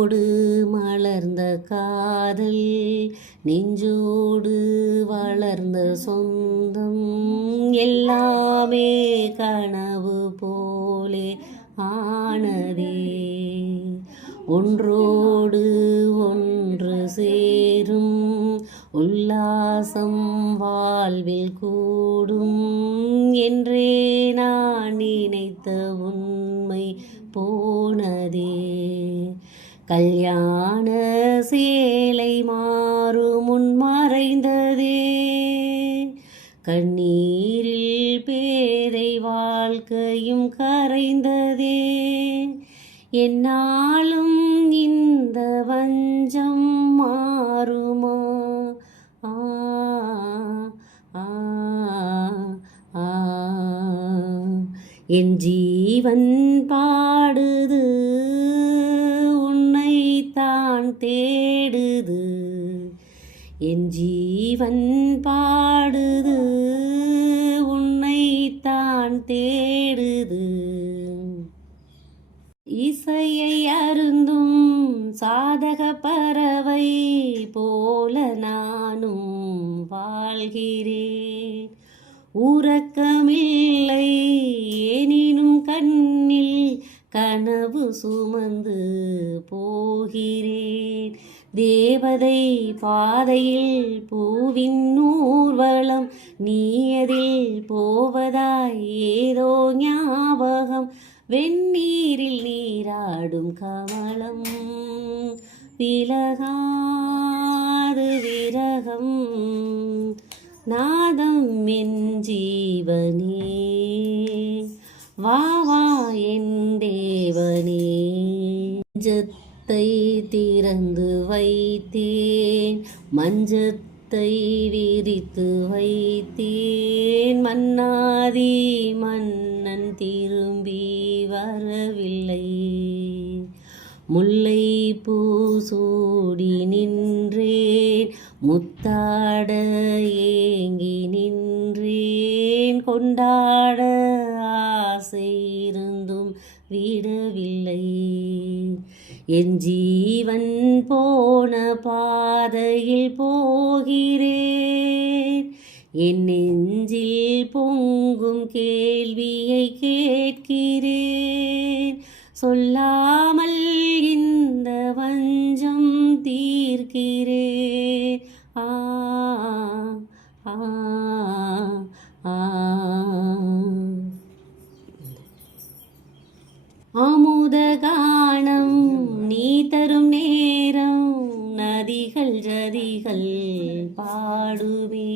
ஓடு மலர்ந்த காதல் நெஞ்சோடு வளர்ந்த சொந்தம் எல்லாமே கனவு போலே ஆனதே. ஒன்றோடு ஒன்று சேரும் உல்லாசம் வாழ்வில் கூடும் என்றே நான் நினைத்த உண்மை போனதே. கல்யாண சேலை மாறும் முன் மறைந்ததே. கண்ணீரில் பேதை வாழ்க்கையும் கரைந்ததே. என்னாலும் இந்த வஞ்சம் மாறுமா? ஆ ஆ ஆ என் ஜீவன் பாடுது, உன்னைத்தான் தேடுது. என் ஜீவன் பாடுது, உன்னைத்தான் தேடுது. இசையை அருந்தும் சாதக பறவை போல நானும் வாழ்கிறேன். உறக்கமில்லை எனினும் கண்ணில் கனவு சுமந்து போகிறேன். தேவதை பாதையில் பூவின் ஊர்வலம், நீயதில் போவதாய் ஏதோ ஞாபகம். வெந்நீரில் நீராடும் கமலம் விலகாது விரகம். நாதம் என் ஜீவனே, வா வா என் தேவனே. மஞ்சத்தை திறந்து வைத்தேன், மஞ்சத்தை விரித்து வைத்தேன். மன்னாதி மன்னன் திரும்பி வரவில்லை. முல்லை பூ சூடி நின்றேன், முத்தாட ஏங்கி நின்றேன். கொண்டாட ஆசை இருந்தும் விடவில்லை. என் ஜீவன் போன பாதையில் போகிறேன். என் நெஞ்சில் பொங்கும் கேள்வியை கேட்கிறேன். சொல்லாமல் இந்த வஞ்சம் தீர்க்கிறேன். ஆ ஆ ஆ அமுத கானம் நீ தரும் நேரம், நதிகள் ஜதிகள் பாடுமே.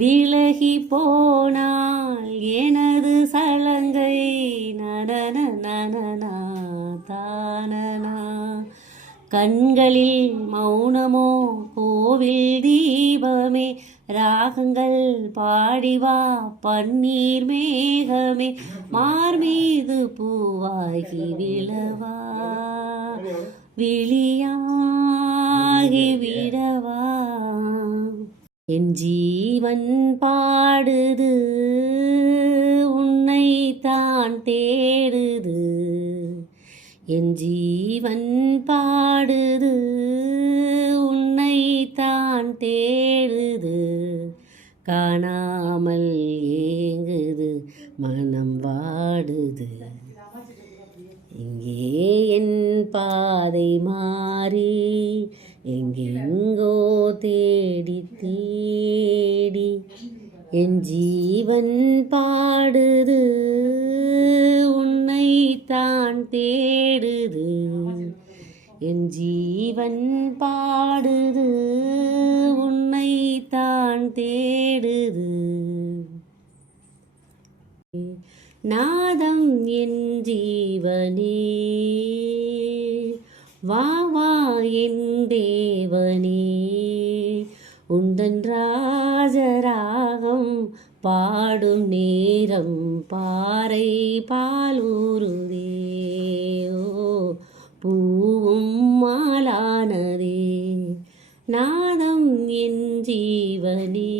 விலகி போனால் எனது சலங்கை நடன நனனா தானனா. கண்களில் மௌனமோ கோவில் தீபமே. ராகங்கள் பாடிவா பன்னீர் மேகமே. மார்மீது பூவாகி விழவா, விழியாகி விடவா. என் ஜீவன் பாடுது, உன்னைத்தான் தேடுது. என் ஜீவன் பாடுது, உன்னைத்தான் தேடுது. காணாமல் ஏங்குது, மனம் வாடுது. இங்கே என் பாதை மாறி எங்கெங்கோ தேடி தேடி என் ஜீவன் பாடுது, உன்னைத்தான் தேடுது. என் ஜீவன் பாடுது, உன்னைத்தான் தேடுது. நாதம் என் ஜீவனே, வா வா என் தேவனே. உந்தன் ராஜராகம் பாடும் நேரம் பாறை பாலூருதே. ஓ பூவும் மாலானதே. நாதம் என் ஜீவனே.